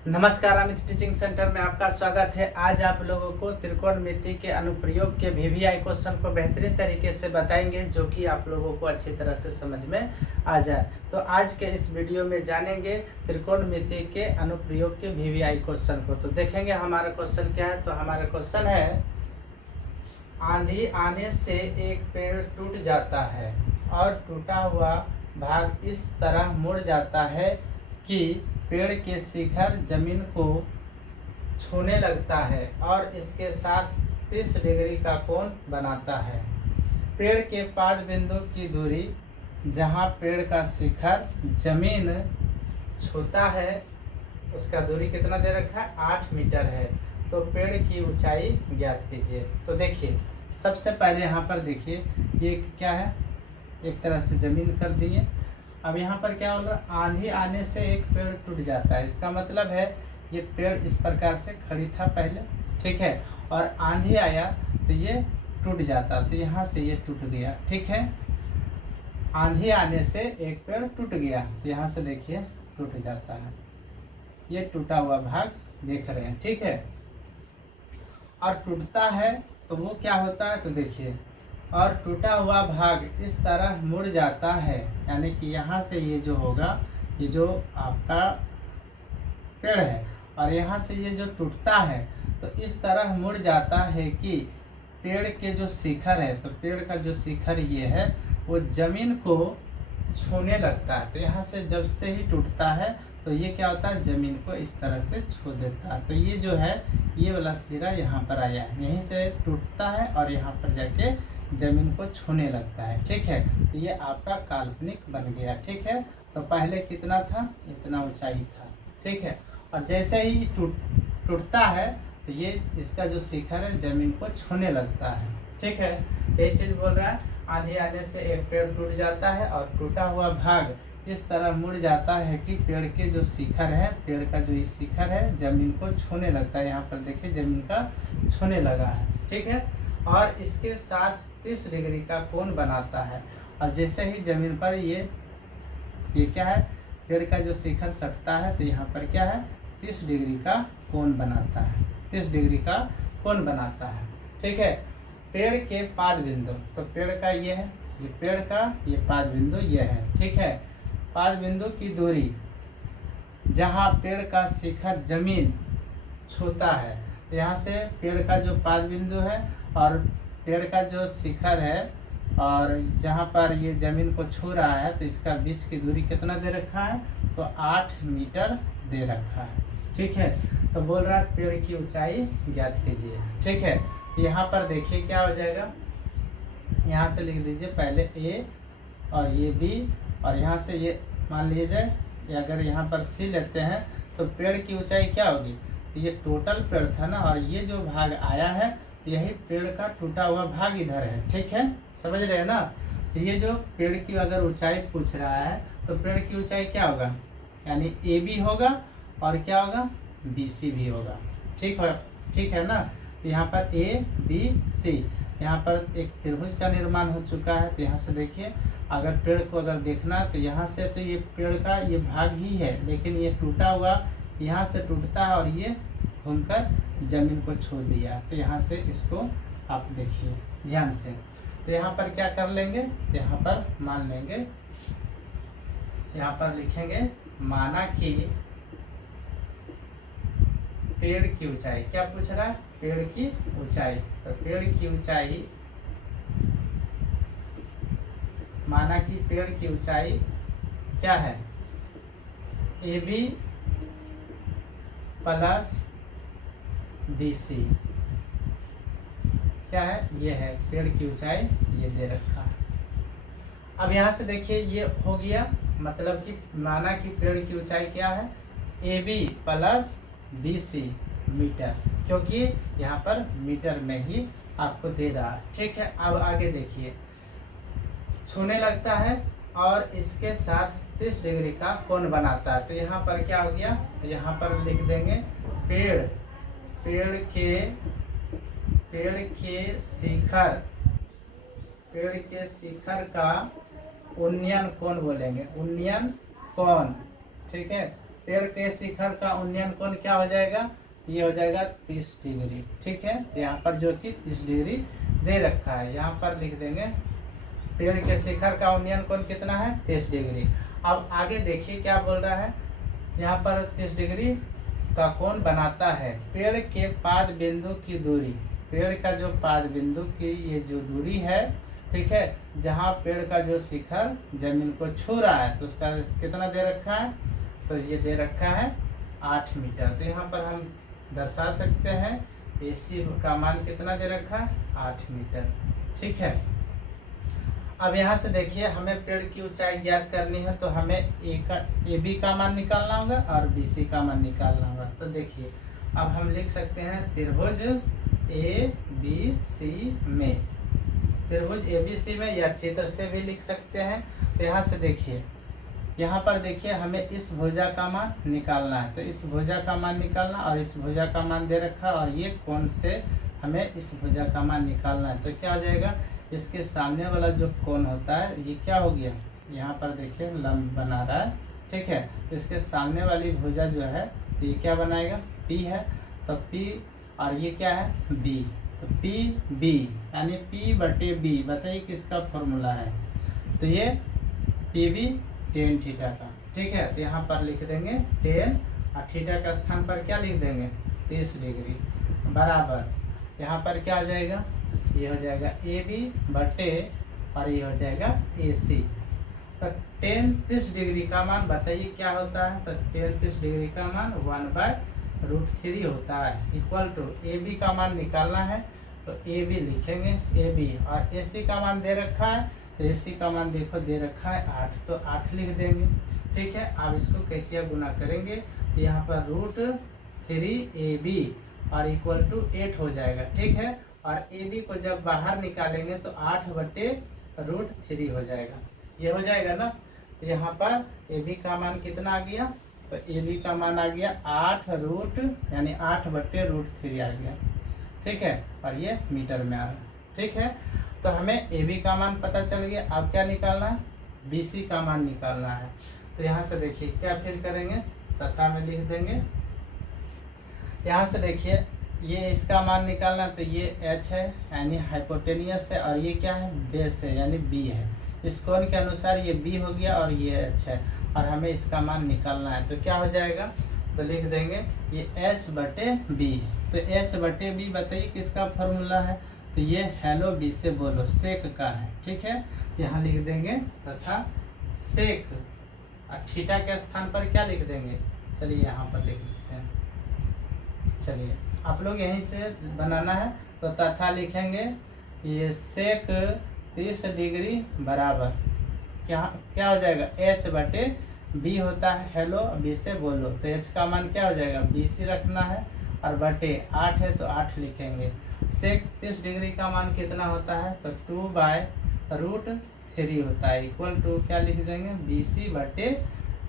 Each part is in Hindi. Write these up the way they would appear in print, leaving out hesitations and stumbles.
नमस्कार, अमित टीचिंग सेंटर में आपका स्वागत है। आज आप लोगों को त्रिकोणमिति के अनुप्रयोग के वीवीआई क्वेश्चन को बेहतरीन तरीके से बताएंगे, जो कि आप लोगों को अच्छी तरह से समझ में आ जाए। तो आज के इस वीडियो में जानेंगे त्रिकोणमिति के अनुप्रयोग के वीवीआई क्वेश्चन को। तो देखेंगे हमारा क्वेश्चन क्या है। तो हमारा क्वेश्चन है, आंधी आने से एक पेड़ टूट जाता है और टूटा हुआ भाग इस तरह मुड़ जाता है कि पेड़ के शिखर जमीन को छूने लगता है और इसके साथ 30 डिग्री का कोण बनाता है। पेड़ के पाद बिंदु की दूरी, जहाँ पेड़ का शिखर जमीन छूता है, उसका दूरी कितना दे रखा है, 8 मीटर है। तो पेड़ की ऊंचाई ज्ञात कीजिए। तो देखिए, सबसे पहले यहाँ पर देखिए, ये क्या है, एक तरह से जमीन कर दिए। अब यहाँ पर क्या हो रहा है, आंधी आने से एक पेड़ टूट जाता है। इसका मतलब है ये पेड़ इस प्रकार से खड़ी था पहले, ठीक है, और आंधी आया तो ये टूट जाता, तो यहाँ से ये टूट गया, ठीक है। आंधी आने से एक पेड़ टूट गया, तो यहाँ से देखिए टूट जाता है। ये टूटा हुआ भाग देख रहे हैं, ठीक है। और टूटता है तो वो क्या होता है, तो देखिए, और टूटा हुआ भाग इस तरह मुड़ जाता है, यानी कि यहाँ से ये जो होगा, ये जो आपका पेड़ है और यहाँ से ये जो टूटता है तो इस तरह मुड़ जाता है कि पेड़ के जो शिखर है, तो पेड़ का जो शिखर ये है वो जमीन को छूने लगता है। तो यहाँ से जब से ही टूटता है तो ये क्या होता है, जमीन को इस तरह से छू देता है। तो ये जो है, ये वाला सिरा यहाँ पर आया है, यहीं से टूटता है और यहाँ पर जाके जमीन को छूने लगता है, ठीक है। तो ये आपका काल्पनिक बन गया, ठीक है। तो पहले कितना था, इतना ऊंचाई था, ठीक है। और जैसे ही टूटता है तो ये इसका जो शिखर है जमीन को छूने लगता है, ठीक है। ये चीज बोल रहा है, आंधी आने से एक पेड़ टूट जाता है और टूटा हुआ भाग इस तरह मुड़ जाता है कि पेड़ के जो शिखर है, पेड़ का जो शिखर है जमीन को छूने लगता है। यहाँ पर देखिए जमीन का छूने लगा है, ठीक है। और इसके साथ 30 डिग्री का कोण बनाता है। और जैसे ही जमीन पर ये क्या है, पेड़ का जो शिखर सटता है, तो यहाँ पर क्या है, 30 डिग्री का कोण बनाता है, 30 डिग्री का कोण बनाता है, ठीक है। पेड़ के पाद बिंदु, तो पेड़ का ये है, ये पेड़ का ये पाद बिंदु ये है, ठीक है। पाद बिंदु की दूरी, जहाँ पेड़ का शिखर जमीन छूता है, तो यहाँ से पेड़ का जो पाद बिंदु है और पेड़ का जो शिखर है और जहाँ पर ये जमीन को छू रहा है, तो इसका बीच की दूरी कितना दे रखा है, तो 8 मीटर दे रखा है, ठीक है। तो बोल रहा है पेड़ की ऊंचाई ज्ञात कीजिए, ठीक है। तो यहाँ पर देखिए क्या हो जाएगा, यहाँ से लिख दीजिए पहले ए और ये बी, और यहाँ से ये मान लीजिए, अगर यहाँ पर सी लेते हैं तो पेड़ की ऊंचाई क्या होगी, तो ये टोटल पेड़ था ना, और ये जो भाग आया है यही पेड़ का टूटा हुआ भाग इधर है, ठीक है, समझ रहे हैं ना। तो ये जो पेड़ की अगर ऊंचाई पूछ रहा है तो पेड़ की ऊंचाई क्या होगा, यानी ए बी होगा और क्या होगा, बी सी भी होगा, ठीक है ना। तो यहाँ पर ए बी सी, यहाँ पर एक त्रिभुज का निर्माण हो चुका है। तो यहाँ से देखिए, अगर पेड़ को अगर देखना तो यहाँ से तो ये पेड़ का ये भाग ही है, लेकिन ये टूटा हुआ यहाँ से टूटता है और ये घूमकर जमीन को छोड़ दिया। तो यहाँ से इसको आप देखिए ध्यान से। तो यहाँ पर क्या कर लेंगे, तो यहाँ पर मान लेंगे, यहाँ पर लिखेंगे, माना कि पेड़ की ऊंचाई, क्या पूछ रहा है, पेड़ की ऊंचाई। तो पेड़ की ऊंचाई, माना कि पेड़ की ऊंचाई क्या है, A B plus B C, क्या है, ये है पेड़ की ऊंचाई, ये दे रखा है। अब यहाँ से देखिए ये हो गया, मतलब कि माना कि पेड़ की ऊंचाई क्या है, A B plus B C metre, क्योंकि यहाँ पर मीटर में ही आपको दे रहा है, ठीक है। अब आगे देखिए, छूने लगता है और इसके साथ 30 डिग्री का कोण बनाता है। तो यहाँ पर क्या हो गया, तो यहाँ पर लिख देंगे पेड़ के शिखर का उन्नयन कोण बोलेंगे, उन्नयन कोण, ठीक है, पेड़ के शिखर का उन्नयन कोण क्या हो जाएगा, ये हो जाएगा 30 डिग्री। ठीक है, तो यहाँ पर जो कि 30 डिग्री दे रखा है, यहाँ पर लिख देंगे पेड़ के शिखर का उन्नयन कोण कितना है, 30 डिग्री। अब आगे देखिए क्या बोल रहा है, यहाँ पर 30 डिग्री का कोण बनाता है पेड़ के पाद बिंदु की दूरी। पेड़ का जो पाद बिंदु की ये जो दूरी है, ठीक है, जहाँ पेड़ का जो शिखर जमीन को छू रहा है, तो उसका कितना दे रखा है, तो ये दे रखा है 8 मीटर। तो यहाँ पर हम दर्शा सकते हैं AC का मान कितना दे रखा है, 8 मीटर। ठीक है, अब यहाँ से देखिए हमें पेड़ की ऊंचाई ज्ञात करनी है, तो हमें AB का मान निकालना होगा और BC का मान निकालना होगा। तो देखिए अब हम लिख सकते हैं त्रिभुज ABC में, त्रिभुज ABC में या चित्र से भी लिख सकते हैं। तो यहाँ से देखिए, यहाँ पर देखिए हमें इस भुजा का मान निकालना है, तो इस भुजा का मान निकालना और इस भुजा का मान दे रखा है, और ये कोण से हमें इस भुजा का मान निकालना है। तो क्या हो जाएगा, इसके सामने वाला जो कोण होता है ये क्या हो गया, यहाँ पर देखिए लंब बना रहा है। ठीक है, इसके सामने वाली भुजा जो है तो ये क्या बनाएगा, P है, तो P और ये क्या है, B, तो PB यानी P/B। बताइए किसका फॉर्मूला है, तो ये PB tan थीटा का। ठीक है, तो यहाँ पर लिख देंगे tan और थीटा का स्थान पर क्या लिख देंगे, 30 डिग्री बराबर, यहाँ पर क्या हो जाएगा, ये हो जाएगा AB बटे और ये हो जाएगा AC। तो tan 30 डिग्री का मान बताइए क्या होता है, तो tan 30 डिग्री का मान 1/√3 होता है, इक्वल टू AB का मान निकालना है, तो AB लिखेंगे AB, और AC का मान दे रखा है, तो AC का मान देखो दे रखा है 8, तो 8 लिख देंगे। ठीक है, अब इसको कैसे गुना करेंगे, तो यहाँ पर √3AB और इक्वल टू 8 हो जाएगा। ठीक है, और AB को जब बाहर निकालेंगे तो 8/√3 हो जाएगा, ये हो जाएगा ना। तो यहाँ पर AB का मान कितना आ गया, तो AB का मान आ गया 8 8/√3 आ गया। ठीक है, और ये मीटर में आ रहा है। ठीक है, तो हमें AB का मान पता चल गया। अब क्या निकालना है, BC का मान निकालना है। तो यहाँ से देखिए क्या फिर करेंगे, तथा में लिख देंगे। यहाँ से देखिए ये इसका मान निकालना, तो ये H है यानी हाइपोटेनियस है, और ये क्या है, बेस है यानी B है। इस कोण के अनुसार ये B हो गया और ये H है, और हमें इसका मान निकालना है। तो क्या हो जाएगा, तो लिख देंगे ये H/B। तो H/B बताइए किसका फॉर्मूला है, तो ये हेलो B से बोलो सेक का है। ठीक है, यहाँ लिख देंगे तथा सेक, और थीटा के स्थान पर क्या लिख देंगे, चलिए यहाँ पर लिख देते हैं। चलिए आप लोग यहीं से बनाना है, तो तथा लिखेंगे ये सेक 30 डिग्री बराबर क्या हो जाएगा, H/B होता है हेलो B से बोलो, तो H का मान क्या हो जाएगा, BC रखना है, और बटे 8 है तो 8 लिखेंगे। सेक 30 डिग्री का मान कितना होता है, तो 2/√3 होता है, इक्वल टू क्या लिख देंगे, BC बटे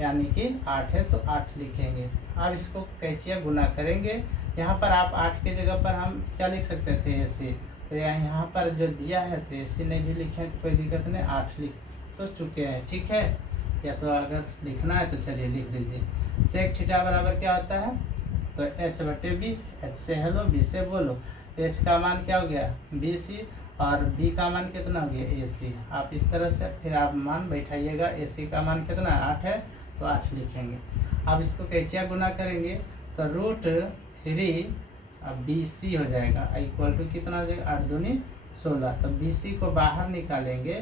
यानी कि 8 है तो 8 लिखेंगे। अब इसको कैचिया गुना करेंगे, यहाँ पर आप 8 के जगह पर हम क्या लिख सकते थे, AC, तो यहाँ पर जो दिया है तो AC नहीं भी लिखे तो कोई दिक्कत नहीं, 8 लिख तो चुके हैं। ठीक है, या तो अगर लिखना है तो चलिए लिख दीजिए। सेक थीटा बराबर क्या होता है, तो H/B, H से हेलो B से बोलो, तो H का मान क्या हो गया, BC, और B का मान कितना हो गया, AC। आप इस तरह से फिर आप मान बैठाइएगा, AC का मान कितना 8 है तो 8 लिखेंगे। अब इसको कैचिया गुना करेंगे, तो √3 अब BC हो जाएगा, इक्वल टू कितना हो जाएगा, 8 दूनी 16, तो BC को बाहर निकालेंगे,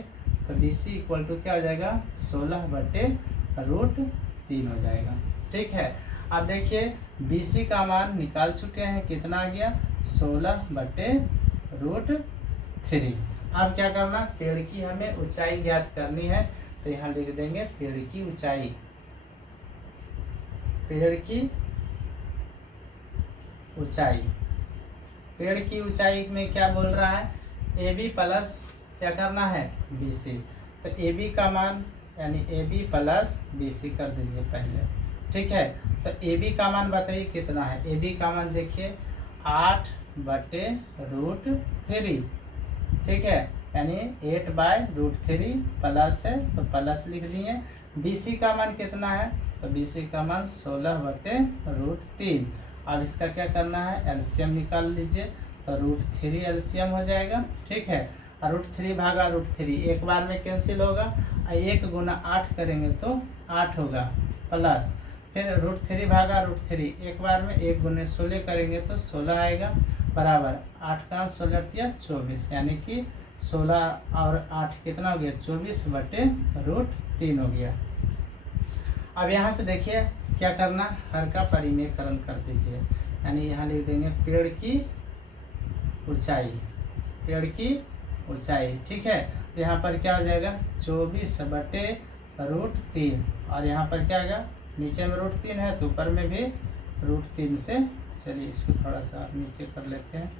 तो BC इक्वल टू क्या हो जाएगा, 16/√3 हो जाएगा। ठीक है, अब देखिए BC का मान निकाल चुके हैं, कितना आ गया, 16/√3। अब क्या करना, पेड़ की हमें ऊंचाई ज्ञात करनी है, तो यहाँ लिख देंगे पेड़ की ऊंचाई। पेड़ की ऊंचाई, पेड़ की ऊंचाई में क्या बोल रहा है, AB प्लस क्या करना है, BC, तो AB का मान यानी AB प्लस BC कर दीजिए पहले। ठीक है, तो AB का मान बताइए कितना है, AB का मान देखिए 8/√3। ठीक है, यानी 8/√3 प्लस है तो प्लस लिख दिए। BC का मान कितना है, तो तो BC का मान 16/√3। अब इसका क्या करना है, एलसीएम निकाल लीजिए। तो √3 एलसीएम हो जाएगा, ठीक है। और √3 भागा √3 एक बार में कैंसिल होगा, 1 गुना 8 करेंगे तो 8 होगा, प्लस फिर √3 भागा √3 एक बार में 1 गुने 16 करेंगे तो 16 आएगा, बराबर 8 का 16 24, यानी कि 16 और 8 कितना हो गया, 24/√3 हो गया। अब यहाँ से देखिए क्या करना, हर का परिमेयकरण कर दीजिए, यानी यहाँ लिख देंगे पेड़ की ऊंचाई, पेड़ की ऊंचाई, ठीक है। तो यहाँ पर क्या हो जाएगा, 24/√3, और यहाँ पर क्या आएगा, नीचे में √3 है तो ऊपर में भी √3 से, चलिए इसको थोड़ा सा नीचे कर लेते हैं,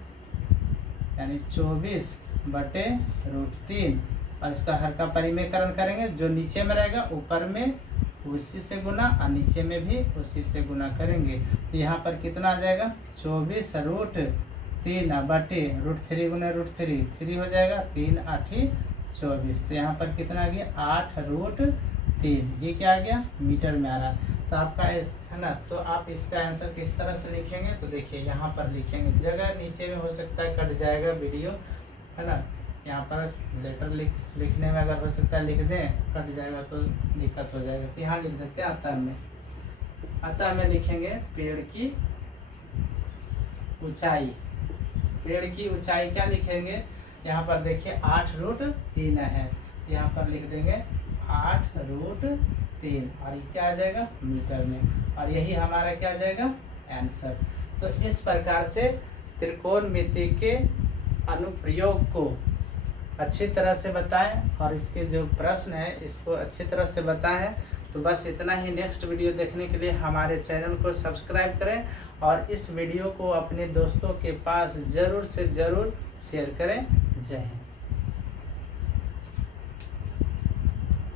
यानी 24/√3, और इसका हर का परिमेयकरण करेंगे, जो नीचे में रहेगा ऊपर में उसी से गुना और नीचे में भी उसी से गुना करेंगे। तो यहाँ पर कितना आ जाएगा, 24√3 √3 गुना √3 3 हो जाएगा, 3 8 24। तो यहाँ पर कितना आ गया, 8√3, ये क्या आ गया, मीटर में आ रहा है। तो आपका है ना, तो आप इसका आंसर किस तरह से लिखेंगे, तो देखिए यहाँ पर लिखेंगे, जगह नीचे में हो सकता है कट जाएगा वीडियो, है ना। यहाँ पर लेटर लिखने में अगर हो सकता है लिख दें, कट जाएगा तो दिक्कत हो जाएगा, तो यहाँ लिख देते हैं अतः में। अतः में लिखेंगे पेड़ की ऊंचाई, पेड़ की ऊंचाई क्या लिखेंगे, यहाँ पर देखिए 8√3 है, तो यहाँ पर लिख देंगे 8√3, और ये क्या आ जाएगा, मीटर में, और यही हमारा क्या आ जाएगा, आंसर। तो इस प्रकार से त्रिकोणमिति के अनुप्रयोग को अच्छी तरह से बताएं, और इसके जो प्रश्न है इसको अच्छी तरह से बताएं। तो बस इतना ही। नेक्स्ट वीडियो देखने के लिए हमारे चैनल को सब्सक्राइब करें, और इस वीडियो को अपने दोस्तों के पास ज़रूर से ज़रूर शेयर करें। जय हिंद।